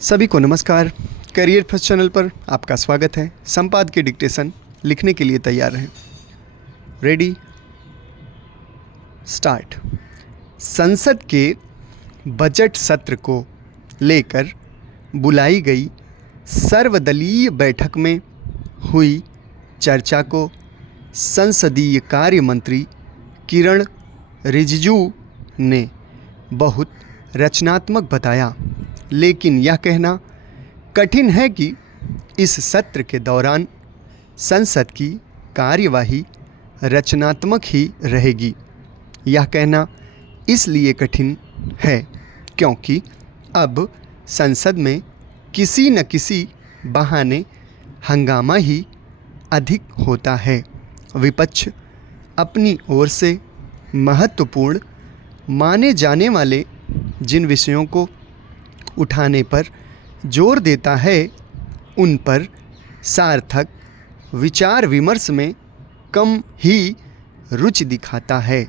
सभी को नमस्कार। करियर फर्स्ट चैनल पर आपका स्वागत है। संपाद के डिक्टेशन लिखने के लिए तैयार हैं। Ready start. संसद के बजट सत्र को लेकर बुलाई गई सर्वदलीय बैठक में हुई चर्चा को संसदीय कार्य मंत्री किरण रिजिजू ने बहुत रचनात्मक बताया, लेकिन यह कहना कठिन है कि इस सत्र के दौरान संसद की कार्यवाही रचनात्मक ही रहेगी। यह कहना इसलिए कठिन है क्योंकि अब संसद में किसी न किसी बहाने हंगामा ही अधिक होता है। विपक्ष अपनी ओर से महत्वपूर्ण माने जाने वाले जिन विषयों को उठाने पर जोर देता है, उन पर सार्थक विचार विमर्श में कम ही रुचि दिखाता है।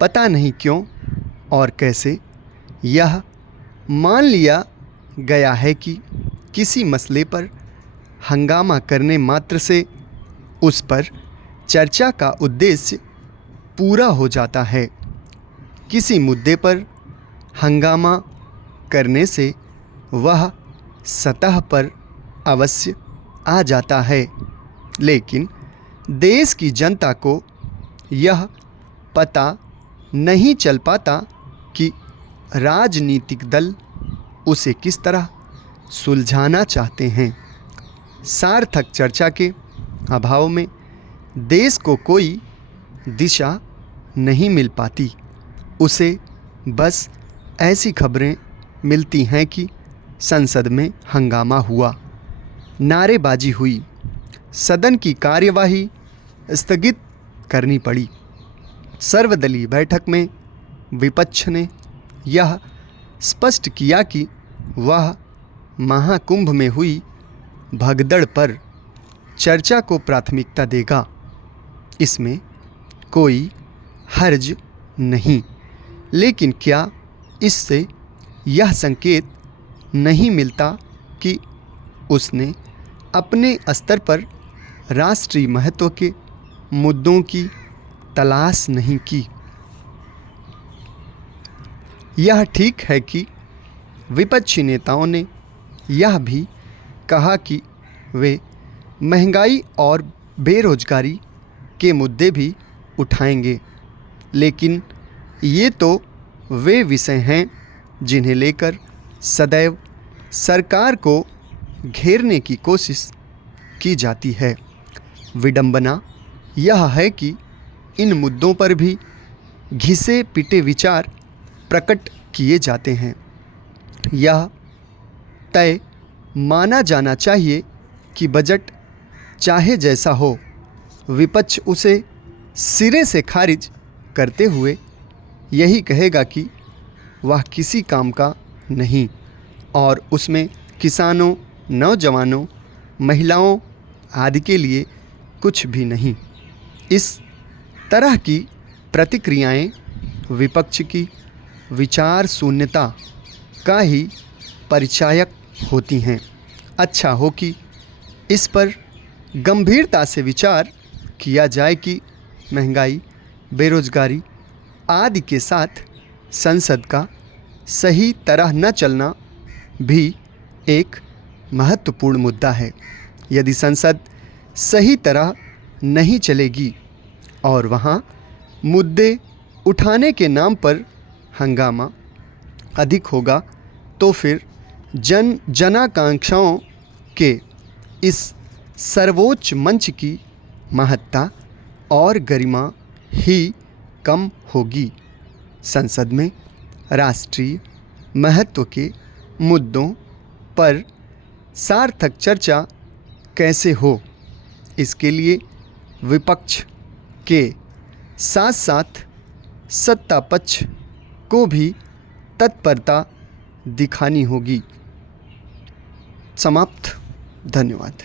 पता नहीं क्यों और कैसे यह मान लिया गया है कि किसी मसले पर हंगामा करने मात्र से उस पर चर्चा का उद्देश्य पूरा हो जाता है। किसी मुद्दे पर हंगामा करने से वह सतह पर अवश्य आ जाता है, लेकिन देश की जनता को यह पता नहीं चल पाता कि राजनीतिक दल उसे किस तरह सुलझाना चाहते हैं। सार्थक चर्चा के अभाव में देश को कोई दिशा नहीं मिल पाती। उसे बस ऐसी खबरें मिलती हैं कि संसद में हंगामा हुआ, नारेबाजी हुई, सदन की कार्यवाही स्थगित करनी पड़ी। सर्वदलीय बैठक में विपक्ष ने यह स्पष्ट किया कि वह महाकुंभ में हुई भगदड़ पर चर्चा को प्राथमिकता देगा। इसमें कोई हर्ज नहीं, लेकिन क्या इससे यह संकेत नहीं मिलता कि उसने अपने स्तर पर राष्ट्रीय महत्व के मुद्दों की तलाश नहीं की। यह ठीक है कि विपक्षी नेताओं ने यह भी कहा कि वे महंगाई और बेरोजगारी के मुद्दे भी उठाएंगे, लेकिन ये तो वे विषय हैं जिन्हें लेकर सदैव सरकार को घेरने की कोशिश की जाती है। विडंबना यह है कि इन मुद्दों पर भी घिसे पिटे विचार प्रकट किए जाते हैं। यह तय माना जाना चाहिए कि बजट चाहे जैसा हो, विपक्ष उसे सिरे से खारिज करते हुए यही कहेगा कि वह किसी काम का नहीं और उसमें किसानों, नौजवानों, महिलाओं आदि के लिए कुछ भी नहीं। इस तरह की प्रतिक्रियाएं विपक्ष की विचार शून्यता का ही परिचायक होती हैं। अच्छा हो कि इस पर गंभीरता से विचार किया जाए कि महंगाई, बेरोजगारी आदि के साथ संसद का सही तरह न चलना भी एक महत्वपूर्ण मुद्दा है। यदि संसद सही तरह नहीं चलेगी और वहाँ मुद्दे उठाने के नाम पर हंगामा अधिक होगा, तो फिर जनाकांक्षाओं के इस सर्वोच्च मंच की महत्ता और गरिमा ही कम होगी। संसद में राष्ट्रीय महत्व के मुद्दों पर सार्थक चर्चा कैसे हो, इसके लिए विपक्ष के साथ साथ सत्ता पक्ष को भी तत्परता दिखानी होगी। समाप्त। धन्यवाद।